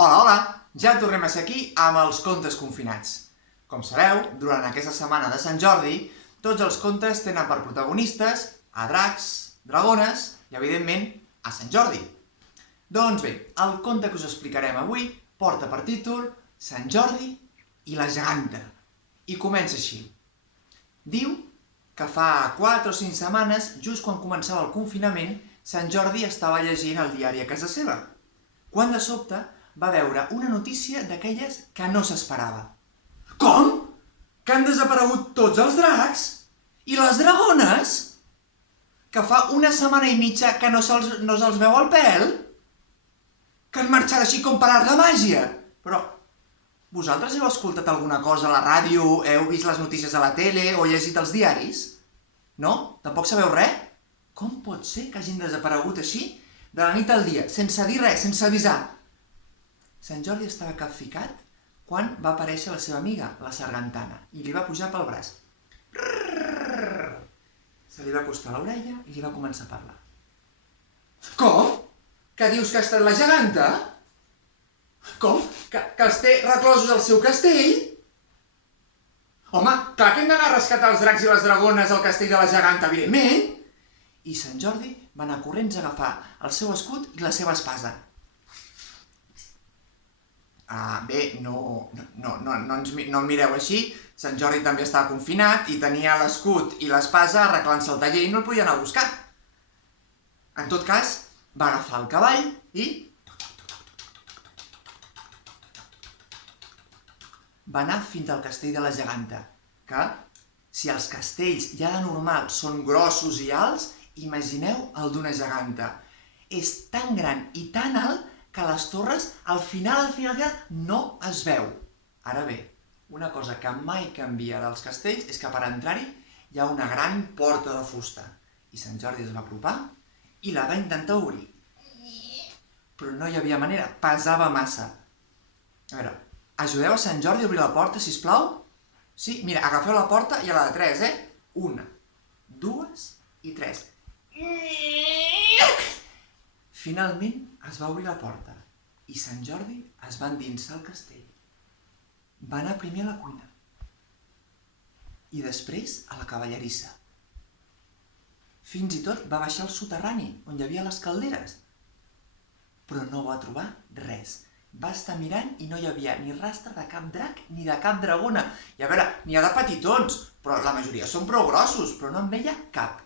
Hola, hola! Ja tornem a ser aquí amb els contes confinats. Com sabeu, durant aquesta setmana de Sant Jordi, tots els contes tenen per protagonistes a dracs, dragones i, evidentment, a Sant Jordi. Doncs bé, el conte que us explicarem avui porta per títol Sant Jordi i la geganta. I comença així. Diu que fa 4 o 5 setmanes, just quan començava el confinament, Sant Jordi estava llegint el diari a casa seva, quan de sobte va veure una notícia d'aquelles que no s'esperava. Com? Que han desaparegut tots els dracs? I les dragones? Que fa una setmana i mitja que no se'ls veu el pèl? Que han marxat així com per art de màgia? Però vosaltres heu escoltat alguna cosa a la ràdio, heu vist les notícies a la tele o llegit els diaris? No? Tampoc sabeu res? Com pot ser que hagin desaparegut així de la nit al dia, sense dir res, sense avisar? Sant Jordi estava capficat quan va aparèixer la seva amiga, la sargantana, i li va pujar pel braç. Se li va acostar a l'orella i li va començar a parlar. Com? Que dius que ha estat la geganta? Com? Que els té reclosos al seu castell? Home, clar que hem d'anar a rescatar els dracs i les dragones al castell de la geganta, evidentment! I Sant Jordi va anar corrents a agafar el seu escut i la seva espasa. Bé, no em mireu així. Sant Jordi també estava confinat i tenia l'escut i l'espasa arreglant-se al taller i no el podia anar a buscar. En tot cas, va agafar el cavall i va anar fins al castell de la geganta, que, si els castells ja de normal són grossos i alts, imagineu el d'una geganta. És tan gran i tan alt que les torres, al final, no es veu. Ara bé, una cosa que mai canvia dels castells és que per entrar-hi hi ha una gran porta de fusta. I Sant Jordi es va apropar i la va intentar obrir. Però no hi havia manera, pesava massa. A veure, ajudeu a Sant Jordi a obrir la porta, sisplau? Sí, mira, agafeu la porta i a la de 3, 1, 2 i 3. Finalment es va obrir la porta i Sant Jordi es va endinsar al castell. Va anar primer a la cuina i després a la cavallerissa. Fins i tot va baixar al soterrani, on hi havia les calderes. Però no va trobar res. Va estar mirant i no hi havia ni rastre de cap drac ni de cap dragona. I a veure, n'hi ha de petitons, però la majoria són prou grossos, però no en veia cap.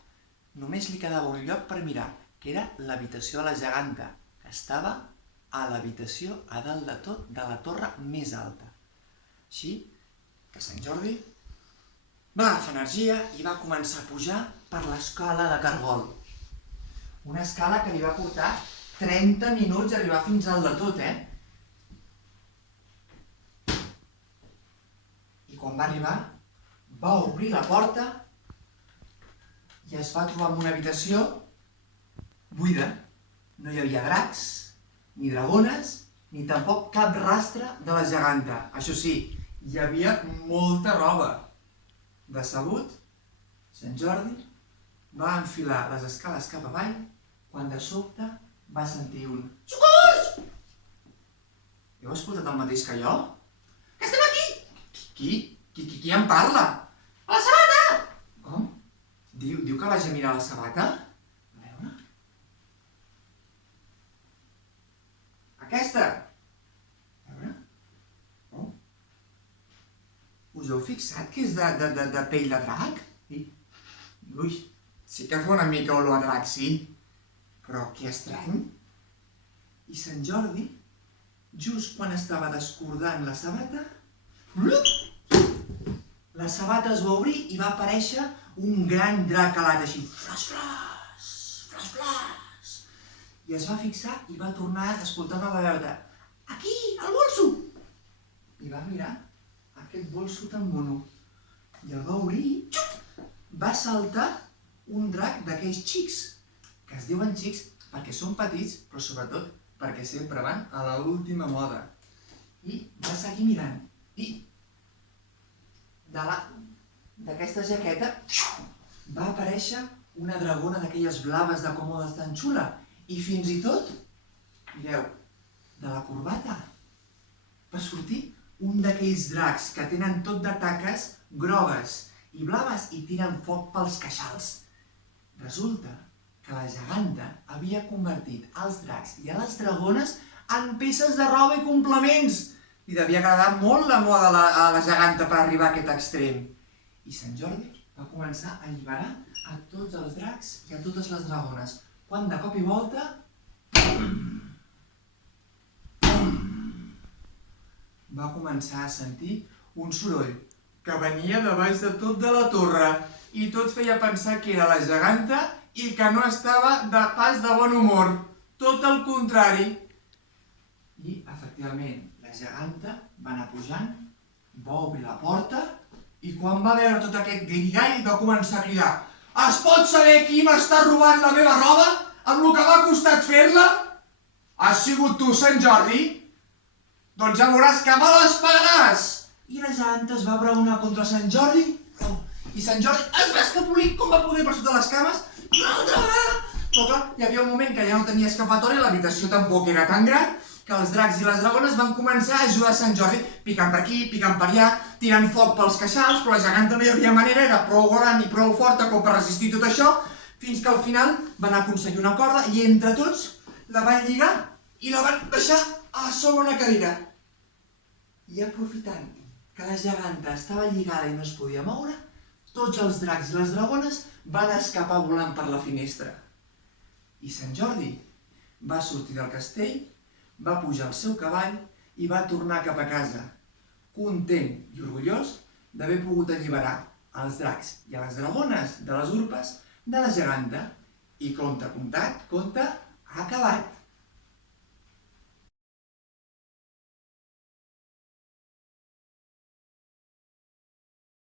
Només li quedava un lloc per mirar, que era l'habitació de la geganta, que estava a l'habitació a dalt de tot de la torre més alta. Així que Sant Jordi va agafar energia i va començar a pujar per l'escala de cargol. Una escala que li va portar 30 minuts a arribar fins al de tot, I quan va arribar, va obrir la porta i es va trobar en una habitació buida. No hi havia dracs, ni dragones, ni tampoc cap rastre de la geganta. Això sí, hi havia molta roba. Decebut, Sant Jordi va enfilar les escales cap avall quan de sobte va sentir un socors! Heu escoltat el mateix que jo? Que estem aquí! Qui em parla? A la sabata! Com? Diu que vagi a mirar la sabata? A veure... Aquesta! A veure... Oh! Us heu fixat que és de pell de drac? Ui, sí que fa una mica olor a drac, sí. Però que estrany. I Sant Jordi, just quan estava descordant la sabata, la sabata es va obrir i va aparèixer un gran drac alat així, flas. I es va fixar i va tornar a escoltar una veu de aquí, al bolso! I va mirar aquest bolso tan mono. I el va obrir i va saltar un drac d'aquells xics, que es diuen xics perquè són petits, però sobretot perquè sempre van a l'última moda. I va seguir mirant. I d'aquesta jaqueta va aparèixer una dragona d'aquelles blaves de còmodes tan xula. I fins i tot, mireu, de la corbata va sortir un d'aquells dracs que tenen tot de taques grogues i blaves i tiren foc pels queixals. Resulta que la geganta havia convertit els dracs i a les dragones en peces de roba i complements. Li devia agradar molt la moda a la geganta per arribar a aquest extrem. I Sant Jordi va començar a alliberar a tots els dracs i a totes les dragones, quan de cop i volta va començar a sentir un soroll que venia de baix de tot de la torre i tot feia pensar que era la geganta i que no estava de pas de bon humor. Tot el contrari. I, efectivament, la geganta va anar pujant, va obrir la porta i quan va veure tot aquest guirigall va començar a cridar: es pot saber qui m'està robant la meva roba amb el que m'ha costat fer-la? Has sigut tu, Sant Jordi? Doncs ja veuràs que me les pagaràs! I la geganta es va braonar contra Sant Jordi i Sant Jordi es va escapolir com va poder per sota les cames i una altra vegada. Però clar, hi havia un moment que ja no tenia escapatòria, l'habitació tampoc era tan gran, que els dracs i les dragones van començar a ajudar Sant Jordi, picant per aquí, picant per allà, tirant foc pels queixals, però la geganta no hi havia manera, era prou gran i prou forta com per resistir tot això, fins que al final van aconseguir una corda i entre tots la van lligar i la van deixar a sobre una cadira. I aprofitant que la geganta estava lligada i no es podia moure, tots els dracs i les dragones van escapar volant per la finestra. I Sant Jordi va sortir del castell, va pujar al seu cavall i va tornar cap a casa, content i orgullós d'haver pogut alliberar els dracs i a les dragones de les urpes de la geganta. I conte contat, conte acabat.